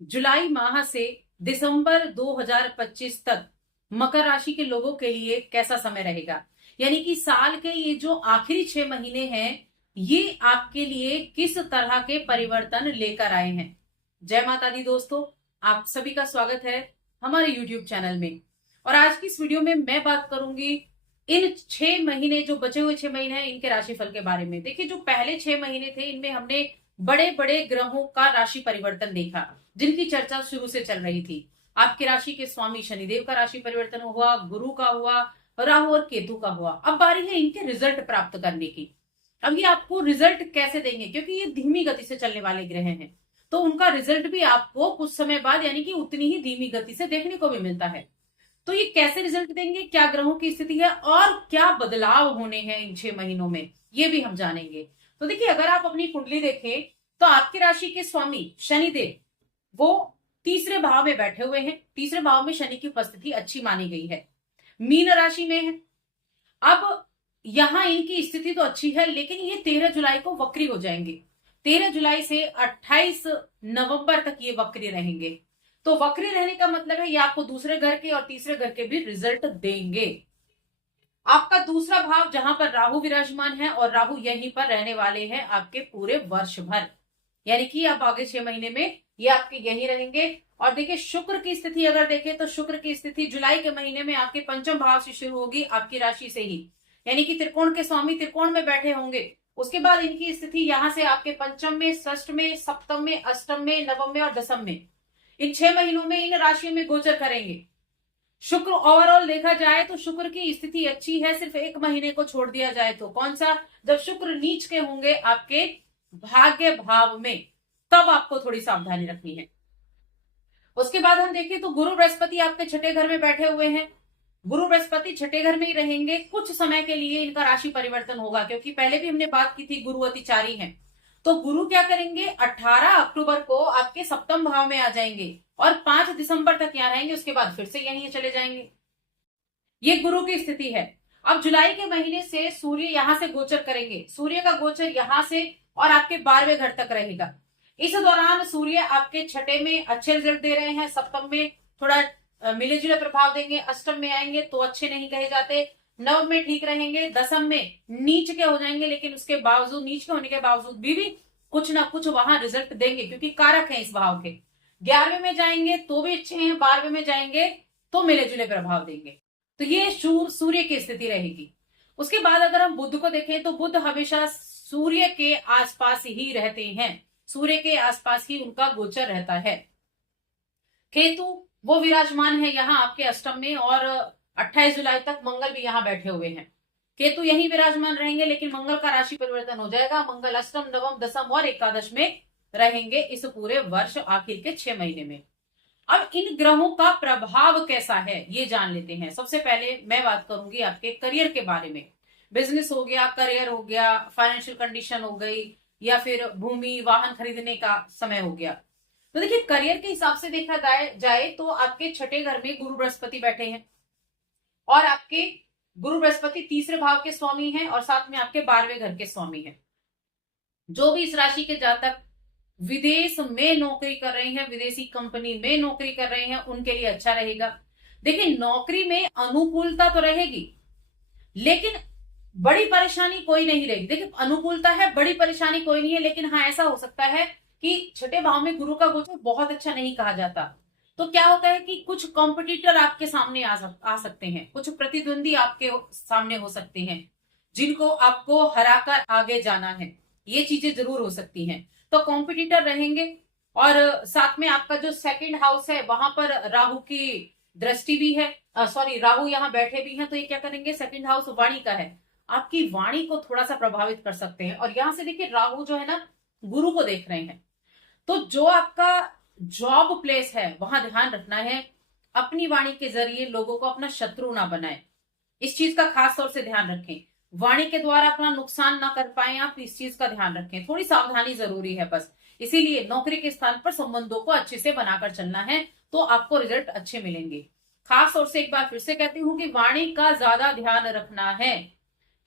जुलाई माह से दिसंबर 2025 तक मकर राशि के लोगों के लिए कैसा समय रहेगा। यानी कि साल के ये जो आखिरी 6 महीने हैं, ये आपके लिए किस तरह के परिवर्तन लेकर आए हैं। जय माता दी दोस्तों, आप सभी का स्वागत है हमारे YouTube चैनल में। और आज की इस वीडियो में मैं बात करूंगी इन 6 महीने, जो बचे हुए 6 महीने हैं, इनके राशिफल के बारे में। देखिए, जो पहले 6 महीने थे, इनमें हमने बड़े बड़े ग्रहों का राशि परिवर्तन देखा, जिनकी चर्चा शुरू से चल रही थी। आपकी राशि के स्वामी शनिदेव का राशि परिवर्तन हुआ, गुरु का हुआ, राहु और केतु का हुआ। अब बारी है इनके रिजल्ट प्राप्त करने की। अब ये आपको रिजल्ट कैसे देंगे, क्योंकि ये धीमी गति से चलने वाले ग्रह हैं, तो उनका रिजल्ट भी आपको कुछ समय बाद यानी कि उतनी ही धीमी गति से देखने को भी मिलता है। तो ये कैसे रिजल्ट देंगे, क्या ग्रहों की स्थिति है और क्या बदलाव होने हैं इन 6 महीनों में, ये भी हम जानेंगे। तो देखिए, अगर आप अपनी कुंडली देखें तो आपकी राशि के स्वामी शनिदेव वो तीसरे भाव में बैठे हुए हैं। तीसरे भाव में शनि की उपस्थिति अच्छी मानी गई है, मीन राशि में है। अब यहां इनकी स्थिति तो अच्छी है, लेकिन ये 13 जुलाई को वक्री हो जाएंगे। 13 जुलाई से 28 नवंबर तक ये वक्री रहेंगे। तो वक्री रहने का मतलब है ये आपको दूसरे घर के और तीसरे घर के भी रिजल्ट देंगे। आपका दूसरा भाव जहां पर राहु विराजमान है, और राहु यहीं पर रहने वाले हैं आपके पूरे वर्ष भर, यानी कि आप आगे 6 महीने में ये आपके यही रहेंगे। और देखिए, शुक्र की स्थिति अगर देखें तो शुक्र की स्थिति जुलाई के महीने में आपके पंचम भाव से शुरू होगी, आपकी राशि से ही, यानी कि त्रिकोण के स्वामी त्रिकोण में बैठे होंगे। उसके बाद इनकी स्थिति यहां से आपके पंचम में, षष्ठ में, सप्तम में, अष्टम में, नवम में और दसम में, इन 6 महीनों में इन राशियों में गोचर करेंगे। शुक्र ओवरऑल देखा जाए तो शुक्र की स्थिति अच्छी है, सिर्फ एक महीने को छोड़ दिया जाए तो कौन सा, जब शुक्र नीच के होंगे आपके भाग्य भाव में, तब आपको थोड़ी सावधानी रखनी है। उसके बाद हम देखें तो गुरु बृहस्पति आपके छठे घर में बैठे हुए हैं। गुरु बृहस्पति छठे घर में ही रहेंगे कुछ समय के लिए। इनका राशि परिवर्तन होगा, क्योंकि पहले भी हमने बात की थी गुरु अतिचारी हैं। तो गुरु क्या करेंगे, 18 अक्टूबर को आपके सप्तम भाव में आ जाएंगे और 5 दिसंबर तक यहाँ रहेंगे। उसके बाद फिर से यहीं चले जाएंगे। ये गुरु की स्थिति है। अब जुलाई के महीने से सूर्य यहां से गोचर करेंगे। सूर्य का गोचर यहां से और आपके 12वें घर तक रहेगा। इस दौरान सूर्य आपके छठे में अच्छे रिजल्ट दे रहे हैं, सप्तम में थोड़ा मिले जुले प्रभाव देंगे, अष्टम में आएंगे तो अच्छे नहीं कहे जाते, नवम में ठीक रहेंगे, दसम में नीच के हो जाएंगे, लेकिन उसके बावजूद, नीच के होने के बावजूद भी कुछ ना कुछ वहां रिजल्ट देंगे, क्योंकि कारक है इस भाव के। 11वें में जाएंगे तो भी अच्छे हैं, 12वें में जाएंगे तो मिले जुले प्रभाव देंगे। तो ये सूर्य की स्थिति रहेगी। उसके बाद अगर हम बुध को देखें तो बुध हमेशा सूर्य के आसपास ही रहते हैं, सूर्य के आसपास ही उनका गोचर रहता है। केतु वो विराजमान है यहाँ आपके अष्टम में, और 28 जुलाई तक मंगल भी यहाँ बैठे हुए हैं। केतु यहीं विराजमान रहेंगे, लेकिन मंगल का राशि परिवर्तन हो जाएगा। मंगल अष्टम, नवम, दसम और एकादश में रहेंगे इस पूरे वर्ष आखिर के 6 महीने में। अब इन ग्रहों का प्रभाव कैसा है ये जान लेते हैं। सबसे पहले मैं बात करूंगी आपके करियर के बारे में। बिजनेस हो गया, करियर हो गया, फाइनेंशियल कंडीशन हो गई, या फिर भूमि वाहन खरीदने का समय हो गया। तो देखिए, करियर के हिसाब से देखा जाए तो आपके छठे घर में गुरु बृहस्पति बैठे हैं, और आपके गुरु बृहस्पति तीसरे भाव के स्वामी हैं और साथ में आपके 12वें घर के स्वामी हैं। जो भी इस राशि के जातक विदेश में नौकरी कर रहे हैं, विदेशी कंपनी में नौकरी कर रहे हैं, उनके लिए अच्छा रहेगा। देखिए, नौकरी में अनुकूलता तो रहेगी, लेकिन बड़ी परेशानी कोई नहीं रहेगी। देखिए, अनुकूलता है, बड़ी परेशानी कोई नहीं है, लेकिन हाँ, ऐसा हो सकता है कि छठे भाव में गुरु का गोचर बहुत अच्छा नहीं कहा जाता। तो क्या होता है कि कुछ कॉम्पिटिटर आपके सामने आ सकते हैं, कुछ प्रतिद्वंदी आपके सामने हो सकते हैं, जिनको आपको हराकर आगे जाना है। ये चीजें जरूर हो सकती हैं। तो कॉम्पिटिटर रहेंगे, और साथ में आपका जो सेकंड हाउस है वहां पर राहु की दृष्टि भी है, सॉरी, राहु यहाँ बैठे भी हैं। तो ये क्या करेंगे, सेकंड हाउस वाणी का है, आपकी वाणी को थोड़ा सा प्रभावित कर सकते हैं। और यहां से देखिए, राहु जो है ना, गुरु को देख रहे हैं। तो जो आपका जॉब प्लेस है वहां ध्यान रखना है, अपनी वाणी के जरिए लोगों को अपना शत्रु ना बनाए। इस चीज का खास तौर से ध्यान रखें। वाणी के द्वारा अपना नुकसान ना कर पाए आप, इस चीज का ध्यान रखें। थोड़ी सावधानी जरूरी है बस। इसीलिए नौकरी के स्थान पर संबंधों को अच्छे से बनाकर चलना है, तो आपको रिजल्ट अच्छे मिलेंगे। खास तौर से एक बार फिर से कहती हूँ कि वाणी का ज्यादा ध्यान रखना है,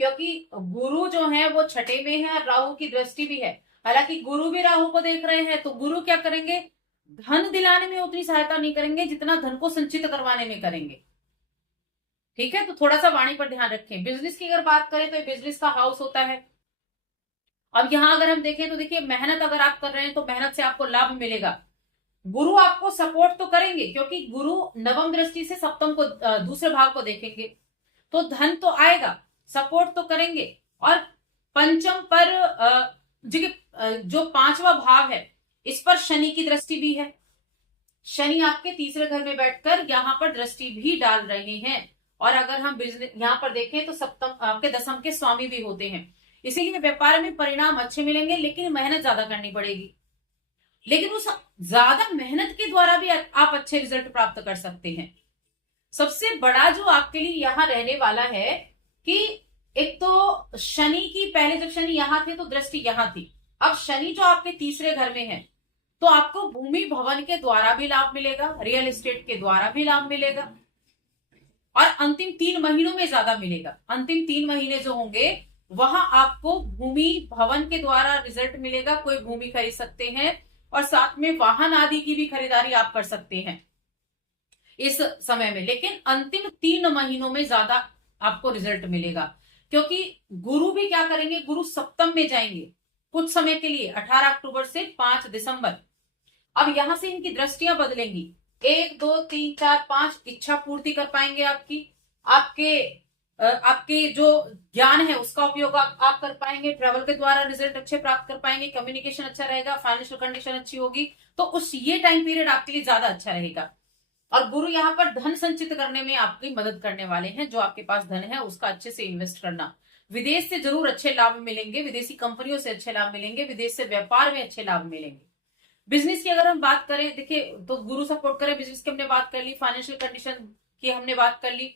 क्योंकि गुरु जो है वो छठे में है और राहु की दृष्टि भी है। हालांकि गुरु भी राहु को देख रहे हैं, तो गुरु क्या करेंगे, धन दिलाने में उतनी सहायता नहीं करेंगे जितना धन को संचित करवाने में करेंगे। ठीक है, तो थोड़ा सा वाणी पर ध्यान रखें। बिजनेस की अगर बात करें तो ये बिजनेस का हाउस होता है। अब यहां अगर हम देखें तो देखिए, मेहनत अगर आप कर रहे हैं तो मेहनत से आपको लाभ मिलेगा। गुरु आपको सपोर्ट तो करेंगे, क्योंकि गुरु नवम दृष्टि से सप्तम को, दूसरे भाव को देखेंगे, तो धन तो आएगा, सपोर्ट तो करेंगे। और पंचम पर जो पांचवा भाव है, इस पर शनि की दृष्टि भी है। शनि आपके तीसरे घर में बैठकर यहाँ पर दृष्टि भी डाल रहे हैं। और अगर हम बिजनेस यहाँ पर देखें तो सप्तम आपके दसम के स्वामी भी होते हैं। इसीलिए व्यापार में परिणाम अच्छे मिलेंगे, लेकिन मेहनत ज्यादा करनी पड़ेगी। लेकिन उस ज्यादा मेहनत के द्वारा भी आप अच्छे रिजल्ट प्राप्त कर सकते हैं। सबसे बड़ा जो आपके लिए यहाँ रहने वाला है कि एक तो शनि की, पहले जब शनि यहाँ थे तो दृष्टि यहाँ थी, अब शनि जो आपके तीसरे घर में है, तो आपको भूमि भवन के द्वारा भी लाभ मिलेगा, रियल एस्टेट के द्वारा भी लाभ मिलेगा, और अंतिम 3 महीनों में ज्यादा मिलेगा। अंतिम 3 महीने जो होंगे वहां आपको भूमि भवन के द्वारा रिजल्ट मिलेगा, कोई भूमि खरीद सकते हैं, और साथ में वाहन आदि की भी खरीदारी आप कर सकते हैं इस समय में। लेकिन अंतिम 3 महीनों में ज्यादा आपको रिजल्ट मिलेगा, क्योंकि गुरु भी क्या करेंगे, गुरु सप्तम में जाएंगे कुछ समय के लिए, 18 अक्टूबर से 5 दिसंबर। अब यहां से इनकी दृष्टियां बदलेंगी, 1 2 3 4 5 इच्छा पूर्ति कर पाएंगे आपकी, आपके जो ज्ञान है उसका उपयोग आप कर पाएंगे, ट्रेवल के द्वारा रिजल्ट अच्छे प्राप्त कर पाएंगे, कम्युनिकेशन अच्छा रहेगा, फाइनेंशियल कंडीशन अच्छी होगी, तो उस ये टाइम पीरियड आपके लिए ज्यादा अच्छा रहेगा। और गुरु यहाँ पर धन संचित करने में आपकी मदद करने वाले हैं। जो आपके पास धन है उसका अच्छे से इन्वेस्ट करना। विदेश से जरूर अच्छे लाभ मिलेंगे, विदेशी कंपनियों से अच्छे लाभ मिलेंगे, विदेश से व्यापार में अच्छे लाभ मिलेंगे। बिजनेस की अगर हम बात करें, देखिए तो गुरु सपोर्ट करें, बिजनेस की हमने बात कर ली, फाइनेंशियल कंडीशन की हमने बात कर ली।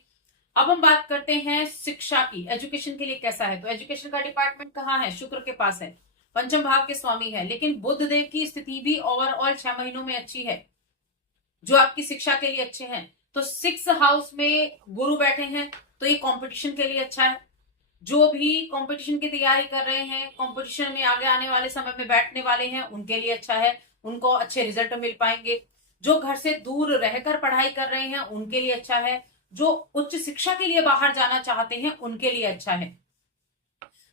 अब हम बात करते हैं शिक्षा की, एजुकेशन के लिए कैसा है। तो एजुकेशन का डिपार्टमेंट कहाँ है, शुक्र के पास है, पंचम भाव के स्वामी है। लेकिन बुध देव की स्थिति भी ओवरऑल 6 महीनों में अच्छी है, जो आपकी शिक्षा के लिए अच्छे हैं। तो 6 हाउस में गुरु बैठे हैं, तो ये कंपटीशन के लिए अच्छा है। जो भी कंपटीशन की तैयारी कर रहे हैं, कंपटीशन में आगे आने वाले समय में बैठने वाले हैं, उनके लिए अच्छा है, उनको अच्छे रिजल्ट मिल पाएंगे। जो घर से दूर रहकर पढ़ाई कर रहे हैं उनके लिए अच्छा है। जो उच्च शिक्षा के लिए बाहर जाना चाहते हैं उनके लिए अच्छा है।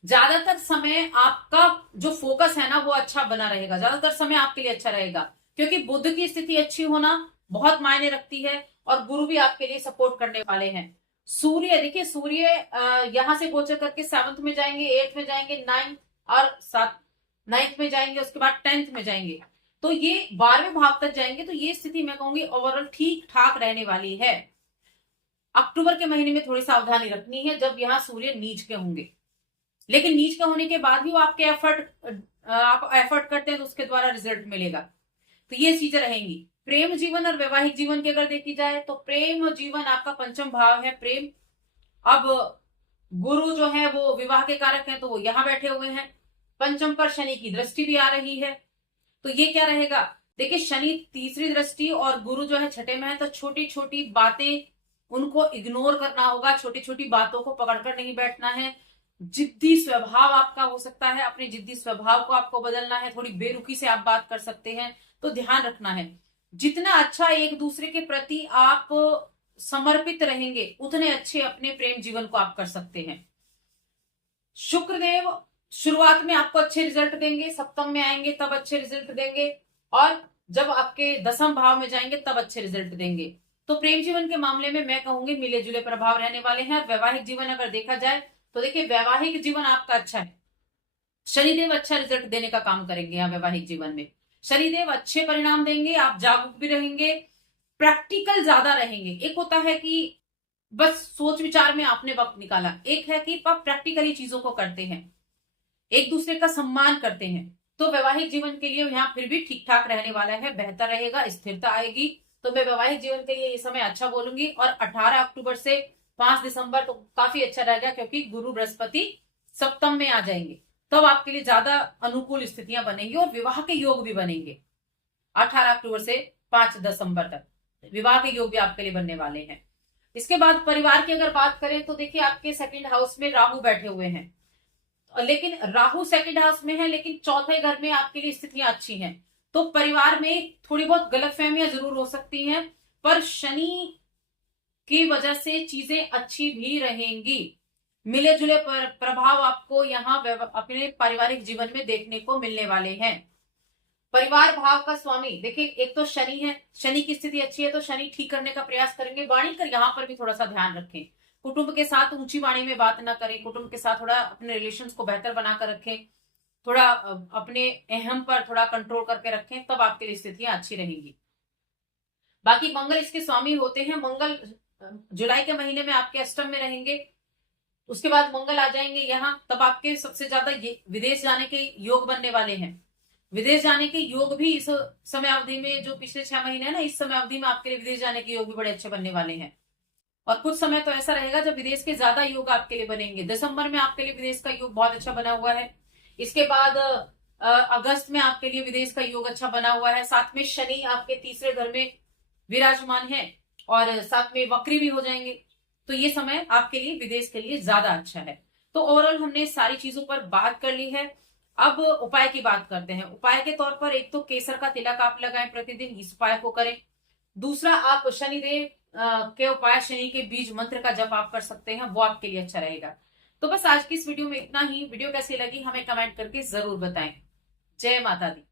ज्यादातर समय आपका जो फोकस है ना वो अच्छा बना रहेगा, ज्यादातर समय आपके लिए अच्छा रहेगा, क्योंकि बुध की स्थिति अच्छी होना बहुत मायने रखती है, और गुरु भी आपके लिए सपोर्ट करने वाले हैं। सूर्य, देखिए सूर्य यहां से गोचर करके 7th में जाएंगे, 8th में जाएंगे, 9th और 9th में जाएंगे, उसके बाद 10th में जाएंगे, तो ये 12वें भाव तक जाएंगे। तो ये स्थिति मैं कहूंगी ओवरऑल ठीक ठाक रहने वाली है। अक्टूबर के महीने में थोड़ी सावधानी रखनी है, जब यहाँ सूर्य नीच के होंगे। लेकिन नीच के होने के बाद भी वो आपके आप एफर्ट करते हैं तो उसके द्वारा रिजल्ट मिलेगा। तो ये चीजें रहेंगी। प्रेम जीवन और वैवाहिक जीवन की अगर देखी जाए तो प्रेम जीवन आपका पंचम भाव है, प्रेम। अब गुरु जो है वो विवाह के कारक हैं, तो वो यहां बैठे हुए हैं। पंचम पर शनि की दृष्टि भी आ रही है, तो ये क्या रहेगा, देखिए शनि तीसरी दृष्टि और गुरु जो है छठे में है, तो छोटी छोटी बातें उनको इग्नोर करना होगा, छोटी छोटी बातों को पकड़कर नहीं बैठना है। जिद्दी स्वभाव आपका हो सकता है, अपने जिद्दी स्वभाव को आपको बदलना है, थोड़ी बेरुखी से आप बात कर सकते हैं, तो ध्यान रखना है। जितना अच्छा एक दूसरे के प्रति आप समर्पित रहेंगे उतने अच्छे अपने प्रेम जीवन को आप कर सकते हैं। शुक्रदेव शुरुआत में आपको अच्छे रिजल्ट देंगे, सप्तम में आएंगे तब अच्छे रिजल्ट देंगे, और जब आपके दसम भाव में जाएंगे तब अच्छे रिजल्ट देंगे। तो प्रेम जीवन के मामले में मैं कहूंगी मिले जुले प्रभाव रहने वाले हैं। वैवाहिक जीवन अगर देखा जाए तो देखिए वैवाहिक जीवन आपका अच्छा है, शनिदेव अच्छा रिजल्ट देने का काम करेंगे। यहाँ वैवाहिक जीवन में शनिदेव अच्छे परिणाम देंगे, आप जागरूक भी रहेंगे, प्रैक्टिकल ज्यादा रहेंगे। एक होता है कि बस सोच विचार में आपने वक्त निकाला, एक है कि आप प्रैक्टिकली चीजों को करते हैं, एक दूसरे का सम्मान करते हैं। तो वैवाहिक जीवन के लिए यहाँ फिर भी ठीक ठाक रहने वाला है, बेहतर रहेगा, स्थिरता आएगी। तो मैं वैवाहिक जीवन के लिए ये समय अच्छा बोलूंगी। और 18 अक्टूबर से 5 दिसंबर तो काफी अच्छा रहेगा, क्योंकि गुरु बृहस्पति सप्तम में आ जाएंगे, तब आपके लिए ज्यादा अनुकूल स्थितियां बनेंगी और विवाह के योग भी बनेंगे। 18 अक्टूबर से 5 दिसंबर तक विवाह के योग भी आपके लिए बनने वाले हैं। इसके बाद परिवार की अगर बात करें तो देखिए आपके 2nd हाउस में राहु बैठे हुए हैं, लेकिन राहु 2nd हाउस में है, लेकिन चौथे घर में आपके लिए स्थितियां अच्छी हैं। तो परिवार में थोड़ी बहुत गलतफहमियां जरूर हो सकती हैं, पर शनि की वजह से चीजें अच्छी भी रहेंगी। मिले जुले प्रभाव आपको यहाँ अपने पारिवारिक जीवन में देखने को मिलने वाले हैं। परिवार भाव का स्वामी देखिए, एक तो शनि है, शनि की स्थिति अच्छी है तो शनि ठीक करने का प्रयास करेंगे। वाणी कर यहाँ पर भी थोड़ा सा ध्यान रखें, कुटुंब के साथ ऊंची वाणी में बात ना करें, कुटुंब के साथ थोड़ा अपने रिलेशंस को बेहतर बनाकर रखें, थोड़ा अपने अहम पर थोड़ा कंट्रोल करके रखें, तब आपके लिए स्थितियां अच्छी रहेंगी। बाकी मंगल इसके स्वामी होते हैं। मंगल जुलाई के महीने में आपके अष्टम में रहेंगे, उसके बाद मंगल आ जाएंगे यहाँ, तब आपके सबसे ज्यादा ये विदेश जाने के योग बनने वाले हैं। विदेश जाने के योग भी इस समय अवधि में, जो पिछले 6 महीने है ना, इस समय अवधि में आपके लिए विदेश जाने के योग भी बड़े अच्छे बनने वाले हैं। और कुछ समय तो ऐसा रहेगा जब विदेश के ज्यादा योग आपके लिए बनेंगे। दिसंबर में आपके लिए विदेश का योग बहुत अच्छा बना हुआ है। इसके बाद अगस्त में आपके लिए विदेश का योग अच्छा बना हुआ है। साथ में शनि आपके तीसरे घर में विराजमान है और साथ में वक्री भी हो जाएंगे, तो ये समय आपके लिए विदेश के लिए ज्यादा अच्छा है। तो ओवरऑल हमने सारी चीजों पर बात कर ली है। अब उपाय की बात करते हैं। उपाय के तौर पर एक तो केसर का तिलक आप लगाएं प्रतिदिन, इस उपाय को करें। दूसरा, आप शनिदेव के उपाय, शनि के बीज मंत्र का जप आप कर सकते हैं, वो आपके लिए अच्छा रहेगा। तो बस आज की इस वीडियो में इतना ही। वीडियो कैसी लगी हमें कमेंट करके जरूर बताएं। जय माता दी।